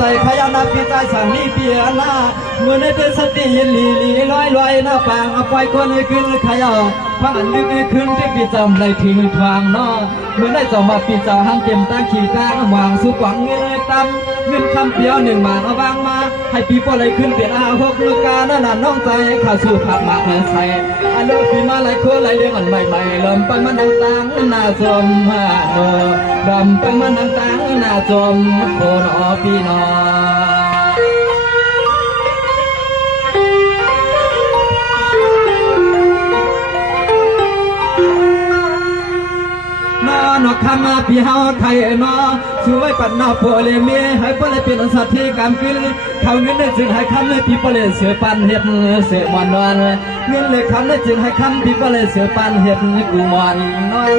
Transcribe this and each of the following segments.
ใจขยันนับพี่ใจสั่งนี่เปียหน้าเมื่อในเป็นสติยินลีลอยหน้าปางปล่อยคนให้ขึ้นขยาพังอันลึกขึ้นที่พี่จำในทิ้งทางนอเมื่อได้จอมาพี่เจ้าห้ามเต็มตั้งขี่ตาวางสุกวังเงินตั้มเงินคำเปียวหนึ่งหมากวางมาให้พี่ปล่อยขึ้นเป็นอาหกลูกกานั่นน้องใจข้าสู่ผักหมากใส่อันลูกพี่มาหลายคนหลายเรื่องอันใหม่ๆลมไปมันต่างๆหน้าสมโนดำไปมันต่างๆหน้าสมโคนอพี่น้องนกคำมาพี่เฮาไทยนอช่วยปัดนอโพเลเมียให้ปเลยเป็นสัตว์ที่กำกินเขาเงินได้จึงให้คำเลยพี่ปเลยเสือปันเห็ดเสือมอนนอนเงินเลยคำได้จึงให้คำพี่ปเลยเสือปันเห็ดกูมอนนอน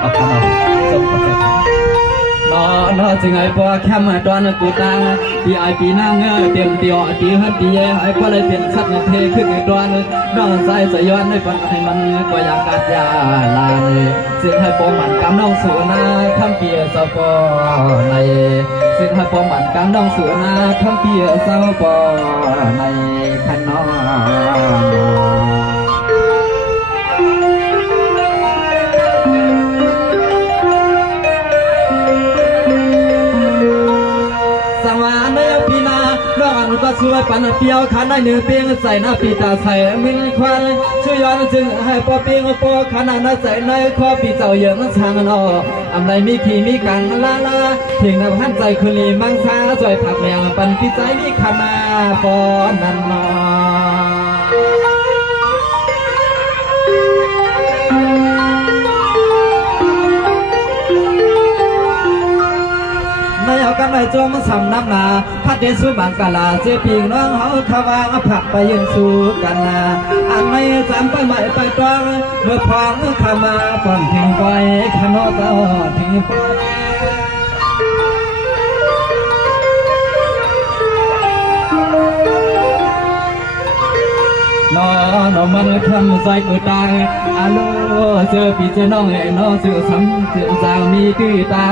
เอาคำเอาจบกันนอจึงไอ้พวกแค่มาตอนกูตังปีไอปีนั่งเตรียมเตียวปีหันปีเย่ไอ้พวกเลยเป็นสัตว์เทขึ้นในตอนน้องใส่สยอนในปันให้มันก็อยากกัดยาลาเลยซึ่งให้ปอมันกำน้องสู่นาคำเปียสปอในซึ่งให้ปอมันกำน้องสู่นาคำเปียสปอในขันน้องก็ช่วยปันเปียวขันได้หนึ่งเปียงใส่หน้าปีตาใส่มินควันช่วยย้อนจึงให้ปอเปียงปอขนาดนั้นใส่ในคอปีเจ้าเยอะช่างนออำไรมีขี่มีกังลาเพียงนับหันใจคืนลีมังซาจ่อยผักแมงปันปีใจมีขมาปอนันนอในเอากันในจงสำนับนาพัดเดสุบังกาลาเสียพิงน้องเขาทวางผักไปยืนสู่กันนาอันไม่จำไปใหม่ไปตรองเมื่อพองขมาปอนทิ้งไปขนอตาทิ้งไปนอมันคำใส่กุตาอาโลเจอพี่เจน้องเอ๋นอเสือซ้ำเสือจางมีคือตา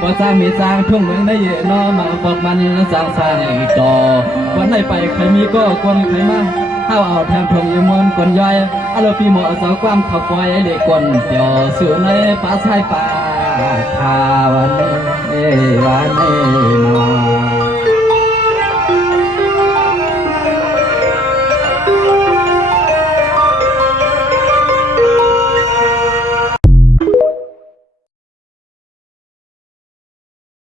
บ่จางมีจางทุ่งเมืองได้เยนอมาบอกมันจางสร้างต่อวันไหนไปใครมีก็คนใครมาเอาแทนทงยมนคนย่อยอาโลพี่หมอสาวความขับปล่อยเด็กคนเดียวเสือในป่าชายป่าคาวันนี้นอ